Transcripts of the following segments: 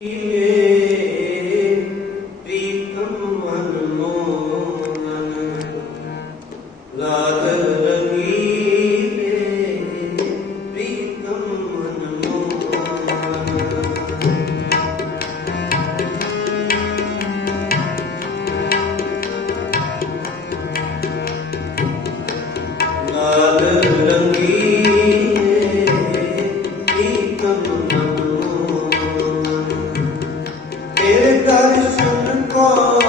Yeah. ਦਰਸ਼ਨ ਕੋ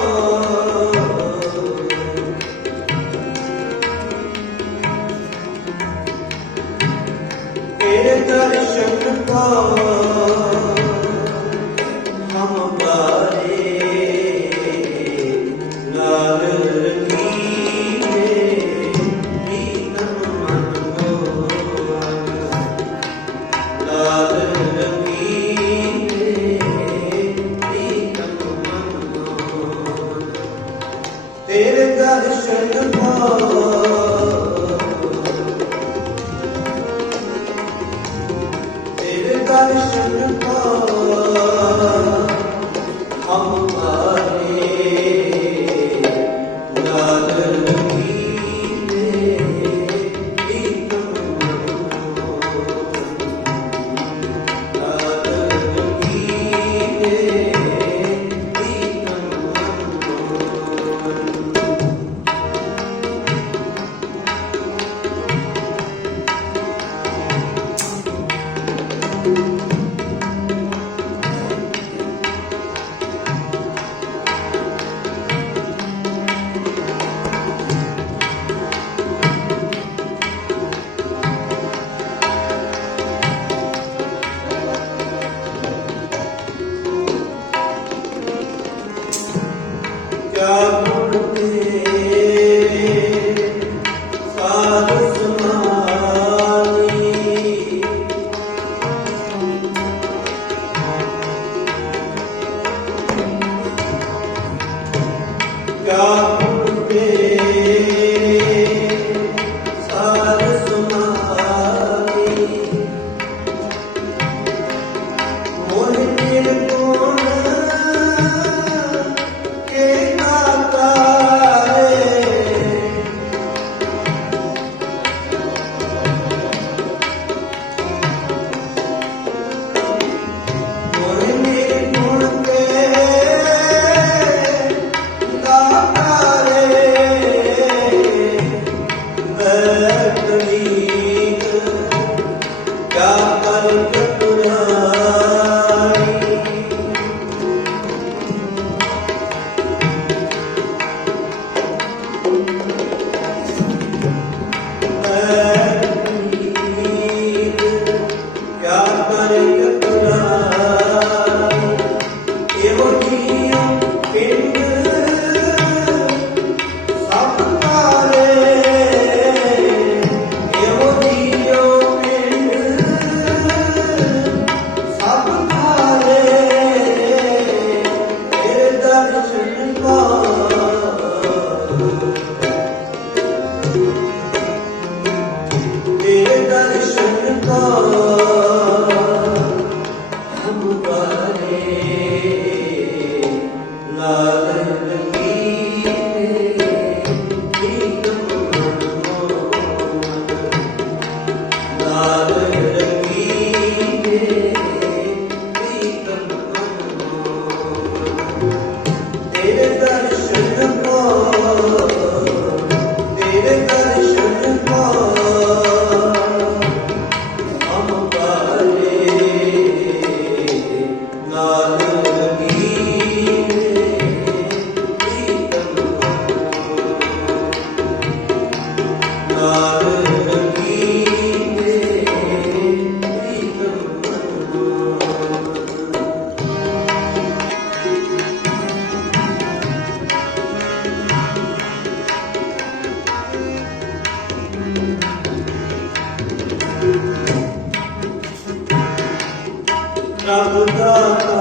ਪ੍ਰਭ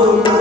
Oh.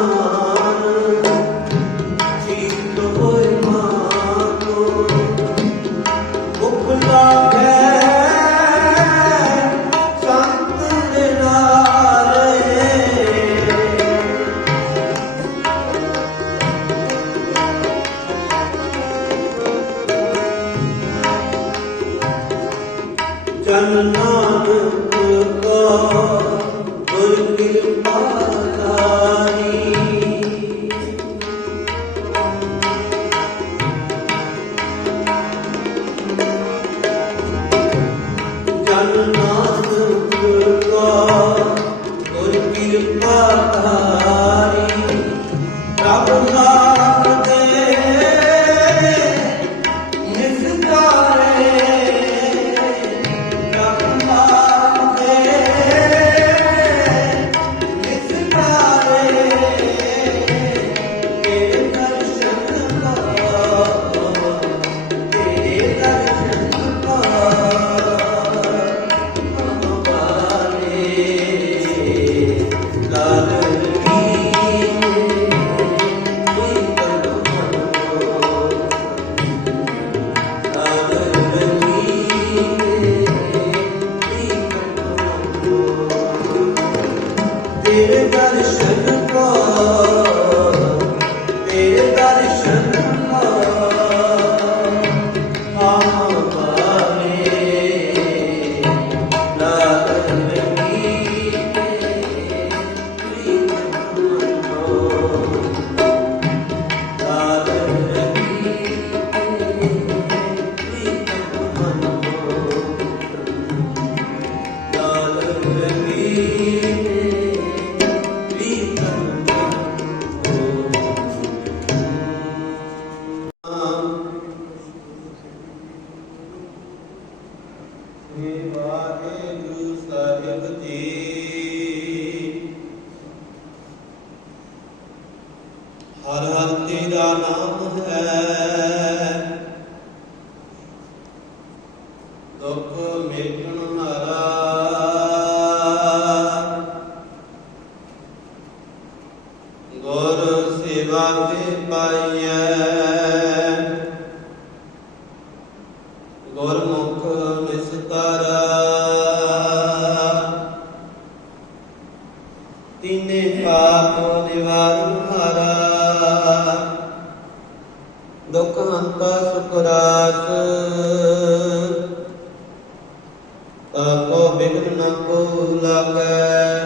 ਕੋ ਬਿਗਨ ਨ ਕੋ ਲਾਗੈ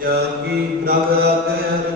ਜਾ ਕੀ ਪ੍ਰਭ ਆਗੇ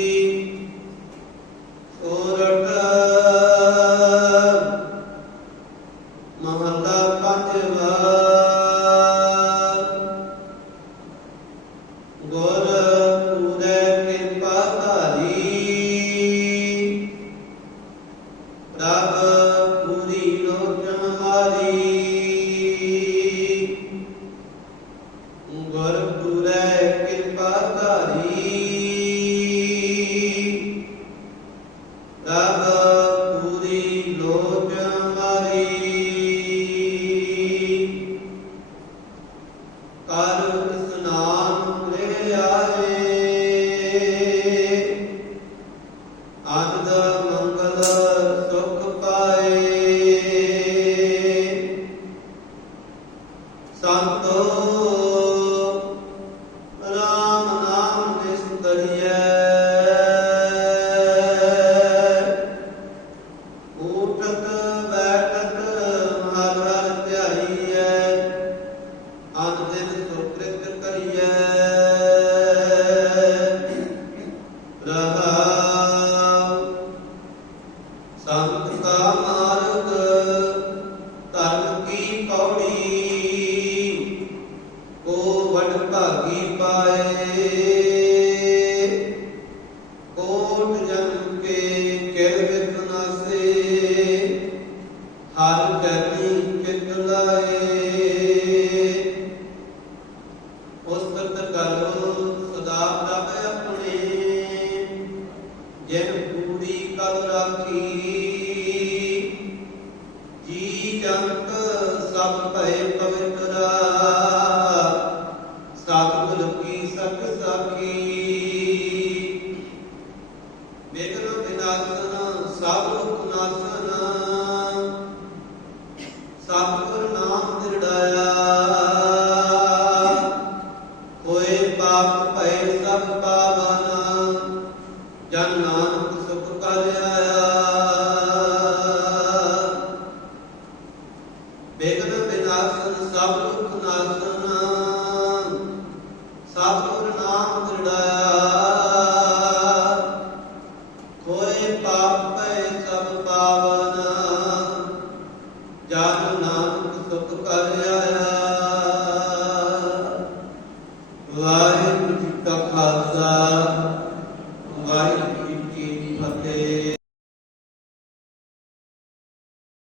Uh, uh ਉਸ ਵਕਤ ਗੱਲ ਜਨ ਨਾਨਕ ਸੁਖ ਕਰਿਆ